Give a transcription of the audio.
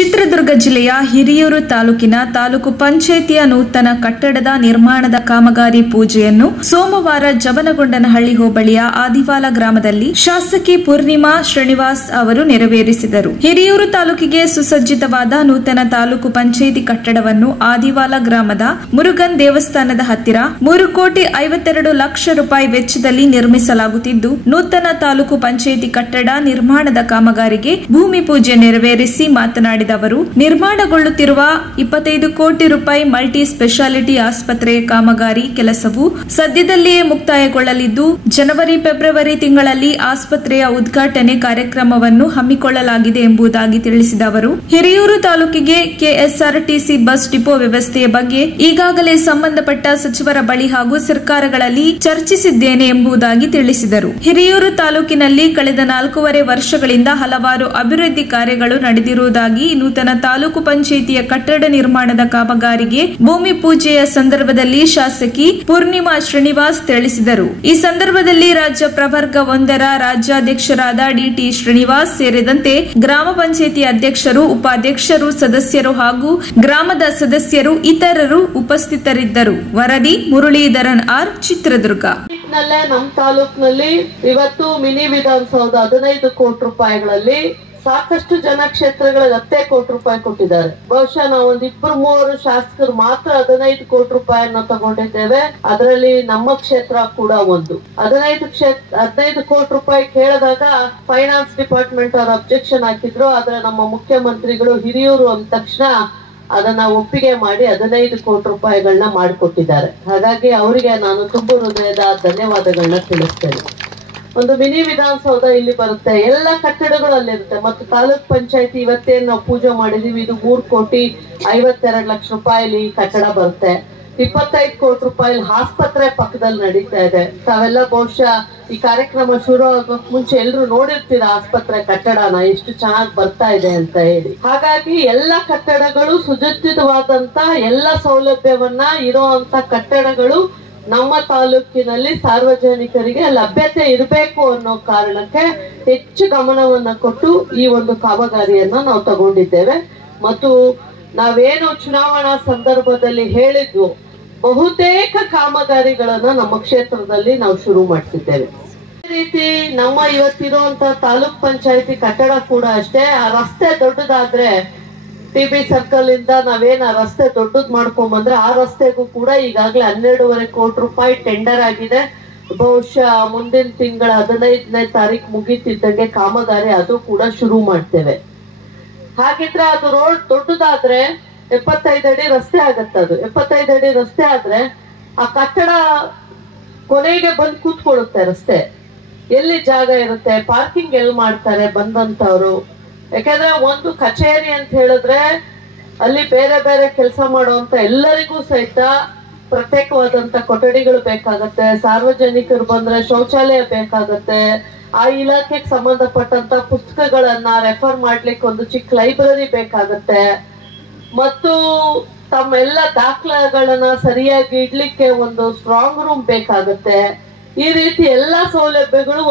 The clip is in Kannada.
ಚಿತ್ರದುರ್ಗ ಜಿಲ್ಲೆಯ ಹಿರಿಯೂರು ತಾಲೂಕಿನ ತಾಲೂಕು ಪಂಚಾಯಿತಿಯ ನೂತನ ಕಟ್ಟಡದ ನಿರ್ಮಾಣದ ಕಾಮಗಾರಿ ಪೂಜೆಯನ್ನು ಸೋಮವಾರ ಜವನಗೊಂಡನಹಳ್ಳಿ ಹೋಬಳಿಯ ಆದಿವಾಲ ಗ್ರಾಮದಲ್ಲಿ ಶಾಸಕಿ ಪೂರ್ಣಿಮಾ ಶ್ರೀನಿವಾಸ್ ಅವರು ನೆರವೇರಿಸಿದರು. ಹಿರಿಯೂರು ತಾಲೂಕಿಗೆ ಸುಸಜ್ಜಿತವಾದ ನೂತನ ತಾಲೂಕು ಪಂಚಾಯಿತಿ ಕಟ್ಟಡವನ್ನು ಆದಿವಾಲ ಗ್ರಾಮದ ಮುರುಗನ್ ದೇವಸ್ಥಾನದ ಹತ್ತಿರ 3,52,00,000 ರೂಪಾಯಿ ವೆಚ್ಚದಲ್ಲಿ ನಿರ್ಮಿಸಲಾಗುತ್ತಿದ್ದು, ನೂತನ ತಾಲೂಕು ಪಂಚಾಯಿತಿ ಕಟ್ಟಡ ನಿರ್ಮಾಣದ ಕಾಮಗಾರಿಗೆ ಭೂಮಿ ಪೂಜೆ ನೆರವೇರಿಸಿ ಮಾತನಾಡಿದ ಅವರು, ನಿರ್ಮಾಣಗೊಳ್ಳುತ್ತಿರುವ 25 ಕೋಟಿ ರೂಪಾಯಿ ಮಲ್ಟಿ ಸ್ಪೆಷಾಲಿಟಿ ಆಸ್ಪತ್ರೆಯ ಕಾಮಗಾರಿ ಕೆಲಸವು ಸದ್ಯದಲ್ಲಿಯೇ ಮುಕ್ತಾಯಗೊಳ್ಳಲಿದ್ದು, ಜನವರಿ ಫೆಬ್ರವರಿ ತಿಂಗಳಲ್ಲಿ ಆಸ್ಪತ್ರೆಯ ಉದ್ಘಾಟನೆ ಕಾರ್ಯಕ್ರಮವನ್ನು ಹಮ್ಮಿಕೊಳ್ಳಲಾಗಿದೆ ಎಂಬುದಾಗಿ ತಿಳಿಸಿದ ಅವರು, ಹಿರಿಯೂರು ತಾಲೂಕಿಗೆ ಕೆಎಸ್ಆರ್ಟಿಸಿ ಬಸ್ ಡಿಪೋ ವ್ಯವಸ್ಥೆಯ ಬಗ್ಗೆ ಈಗಾಗಲೇ ಸಂಬಂಧಪಟ್ಟ ಸಚಿವರ ಬಳಿ ಹಾಗೂ ಸರ್ಕಾರಗಳಲ್ಲಿ ಚರ್ಚಿಸಿದ್ದೇನೆ ಎಂಬುದಾಗಿ ತಿಳಿಸಿದರು. ಹಿರಿಯೂರು ತಾಲೂಕಿನಲ್ಲಿ ಕಳೆದ 4.5 ವರ್ಷಗಳಿಂದ ಹಲವಾರು ಅಭಿವೃದ್ಧಿ ಕಾರ್ಯಗಳು ನಡೆದಿರುವುದಾಗಿ, ನೂತನ ತಾಲೂಕು ಪಂಚಾಯಿತಿಯ ಕಟ್ಟಡ ನಿರ್ಮಾಣದ ಕಾಮಗಾರಿಗೆ ಭೂಮಿ ಪೂಜೆಯ ಸಂದರ್ಭದಲ್ಲಿ ಶಾಸಕಿ ಪೂರ್ಣಿಮಾ ಶ್ರೀನಿವಾಸ್ ತಿಳಿಸಿದರು. ಈ ಸಂದರ್ಭದಲ್ಲಿ ರಾಜ್ಯ ಪ್ರವರ್ಗ 1ರ ರಾಜ್ಯಾಧ್ಯಕ್ಷರಾದ ಡಿಟಿ ಶ್ರೀನಿವಾಸ್ ಸೇರಿದಂತೆ ಗ್ರಾಮ ಪಂಚಾಯಿತಿ ಅಧ್ಯಕ್ಷರು, ಉಪಾಧ್ಯಕ್ಷರು, ಸದಸ್ಯರು ಹಾಗೂ ಗ್ರಾಮದ ಸದಸ್ಯರು ಇತರರು ಉಪಸ್ಥಿತರಿದ್ದರು. ವರದಿ ಮುರಳೀಧರನ್ ಆರ್, ಚಿತ್ರದುರ್ಗ. ನಮ್ಮ ತಾಲೂಕಿನಲ್ಲಿ ಇವತ್ತು ಮಿನಿ ವಿಧಾನಸೌಧ 15 ಕೋಟಿ ರೂಪಾಯಿಗಳಲ್ಲಿ ಸಾಕಷ್ಟು ಜನ ಕ್ಷೇತ್ರಗಳಿಗೆ 10 ಕೋಟಿ ರೂಪಾಯಿ ಕೊಟ್ಟಿದ್ದಾರೆ. ಬಹುಶಃ ನಾವು ಒಂದು 2-3 ಶಾಸಕರು ಮಾತ್ರ 15 ಕೋಟಿ ರೂಪಾಯಿಯನ್ನ ತಗೊಂಡಿದ್ದೇವೆ. ಅದರಲ್ಲಿ ನಮ್ಮ ಕ್ಷೇತ್ರ ಕೂಡ ಒಂದು. 15 ಕೋಟಿ ರೂಪಾಯಿ ಕೇಳಿದಾಗ ಫೈನಾನ್ಸ್ ಡಿಪಾರ್ಟ್ಮೆಂಟ್ ಅವರು ಅಬ್ಜೆಕ್ಷನ್ ಹಾಕಿದ್ರು. ಆದ್ರೆ ನಮ್ಮ ಮುಖ್ಯಮಂತ್ರಿಗಳು ಹಿರಿಯೂರು ಅಂದ ತಕ್ಷಣ ಅದನ್ನ ಒಪ್ಪಿಗೆ ಮಾಡಿ 15 ಕೋಟಿ ರೂಪಾಯಿಗಳನ್ನ ಮಾಡಿಕೊಟ್ಟಿದ್ದಾರೆ. ಹಾಗಾಗಿ ಅವರಿಗೆ ನಾನು ತುಂಬು ಹೃದಯದ ಧನ್ಯವಾದಗಳನ್ನ ತಿಳಿಸ್ತೇನೆ. ಒಂದು ಮಿನಿ ವಿಧಾನಸೌಧ ಇಲ್ಲಿ ಬರುತ್ತೆ, ಎಲ್ಲ ಕಟ್ಟಡಗಳು ಅಲ್ಲಿರುತ್ತೆ. ಮತ್ತು ತಾಲೂಕ್ ಪಂಚಾಯತಿ ಇವತ್ತೇನು ನಾವು ಪೂಜೆ ಮಾಡಿದೀವಿ, ಇದು 3,52,00,000 ರೂಪಾಯಿ ಕಟ್ಟಡ ಬರುತ್ತೆ. 25 ಕೋಟಿ ರೂಪಾಯಿ ಆಸ್ಪತ್ರೆ ಪಕ್ಕದಲ್ಲಿ ನಡೀತಾ ಇದೆ. ತಾವೆಲ್ಲ ಬಹುಶಃ ಈ ಕಾರ್ಯಕ್ರಮ ಶುರು ಆಗೋಕ್ ಮುಂಚೆ ಎಲ್ರು ನೋಡಿರ್ತೀರ ಆಸ್ಪತ್ರೆ ಕಟ್ಟಡನ ಎಷ್ಟು ಚೆನ್ನಾಗಿ ಬರ್ತಾ ಇದೆ ಅಂತ ಹೇಳಿ. ಹಾಗಾಗಿ ಎಲ್ಲ ಕಟ್ಟಡಗಳು ಸುಸಜ್ಜಿತವಾದಂತ ಎಲ್ಲ ಸೌಲಭ್ಯವನ್ನ ಇರುವಂತ ಕಟ್ಟಡಗಳು ನಮ್ಮ ತಾಲೂಕಿನಲ್ಲಿ ಸಾರ್ವಜನಿಕರಿಗೆ ಲಭ್ಯತೆ ಇರಬೇಕು ಅನ್ನೋ ಕಾರಣಕ್ಕೆ ಹೆಚ್ಚು ಗಮನವನ್ನ ಕೊಟ್ಟು ಈ ಒಂದು ಕಾಮಗಾರಿಯನ್ನ ನಾವು ತಗೊಂಡಿದ್ದೇವೆ. ಮತ್ತು ನಾವೇನು ಚುನಾವಣಾ ಸಂದರ್ಭದಲ್ಲಿ ಹೇಳಿದ್ವು, ಬಹುತೇಕ ಕಾಮಗಾರಿಗಳನ್ನ ನಮ್ಮ ಕ್ಷೇತ್ರದಲ್ಲಿ ನಾವು ಶುರು ಮಾಡ್ತಿದ್ದೇವೆ. ಈ ರೀತಿ ನಮ್ಮ ಇವತ್ತಿರುವಂತ ತಾಲೂಕ್ ಪಂಚಾಯತಿ ಕಟ್ಟಡ ಕೂಡ ಅಷ್ಟೇ. ಆ ರಸ್ತೆ ದೊಡ್ಡದಾದ್ರೆ ಟಿಬಿ ಸರ್ಕಲ್ ಇಂದ ನಾವೇನ ರಸ್ತೆ ದೊಡ್ಡದ್ ಮಾಡ್ಕೊಂಡ್ ಬಂದ್ರೆ ಆ ರಸ್ತೆಗೂ ಕೂಡ ಈಗಾಗಲೇ 12.5 ಕೋಟಿ ರೂಪಾಯಿ ಟೆಂಡರ್ ಆಗಿದೆ. ಬಹುಶಃ ಮುಂದಿನ ತಿಂಗಳ 15ನೇ ತಾರೀಕು ಮುಗಿತಿದ್ದಂಗೆ ಕಾಮಗಾರಿ ಅದು ಕೂಡ ಶುರು ಮಾಡ್ತೇವೆ. ಹಾಗಿದ್ರೆ ಅದು ರೋಡ್ ದೊಡ್ಡದಾದ್ರೆ 75 ಅಡಿ ರಸ್ತೆ ಆಗತ್ತೆ. ಅದು 75 ಅಡಿ ರಸ್ತೆ ಆದ್ರೆ ಆ ಕಟ್ಟಡ ಕೊನೆಗೆ ಬಂದು ಕೂತ್ಕೊಳ್ಳುತ್ತೆ. ರಸ್ತೆ ಎಲ್ಲಿ ಜಾಗ ಇರುತ್ತೆ, ಪಾರ್ಕಿಂಗ್ ಎಲ್ಲಿ ಮಾಡ್ತಾರೆ ಬಂದಂತವ್ರು. ಯಾಕಂದ್ರೆ ಒಂದು ಕಚೇರಿ ಅಂತ ಹೇಳಿದ್ರೆ ಅಲ್ಲಿ ಬೇರೆ ಬೇರೆ ಕೆಲಸ ಮಾಡುವಂತ ಎಲ್ಲರಿಗೂ ಸಹಿತ ಪ್ರತ್ಯೇಕವಾದಂತ ಕೊಠಡಿಗಳು ಬೇಕಾಗತ್ತೆ. ಸಾರ್ವಜನಿಕರು ಬಂದ್ರೆ ಶೌಚಾಲಯ ಬೇಕಾಗತ್ತೆ. ಆ ಇಲಾಖೆಗೆ ಸಂಬಂಧಪಟ್ಟಂತ ಪುಸ್ತಕಗಳನ್ನ ರೆಫರ್ ಮಾಡ್ಲಿಕ್ಕೆ ಒಂದು ಚಿಕ್ಕ ಲೈಬ್ರರಿ ಬೇಕಾಗತ್ತೆ. ಮತ್ತು ತಮ್ಮೆಲ್ಲ ದಾಖಲೆಗಳನ್ನ ಸರಿಯಾಗಿ ಇಡ್ಲಿಕ್ಕೆ ಒಂದು ಸ್ಟ್ರಾಂಗ್ ರೂಮ್ ಬೇಕಾಗತ್ತೆ. ಈ ರೀತಿ ಎಲ್ಲಾ ಸೌಲಭ್ಯಗಳು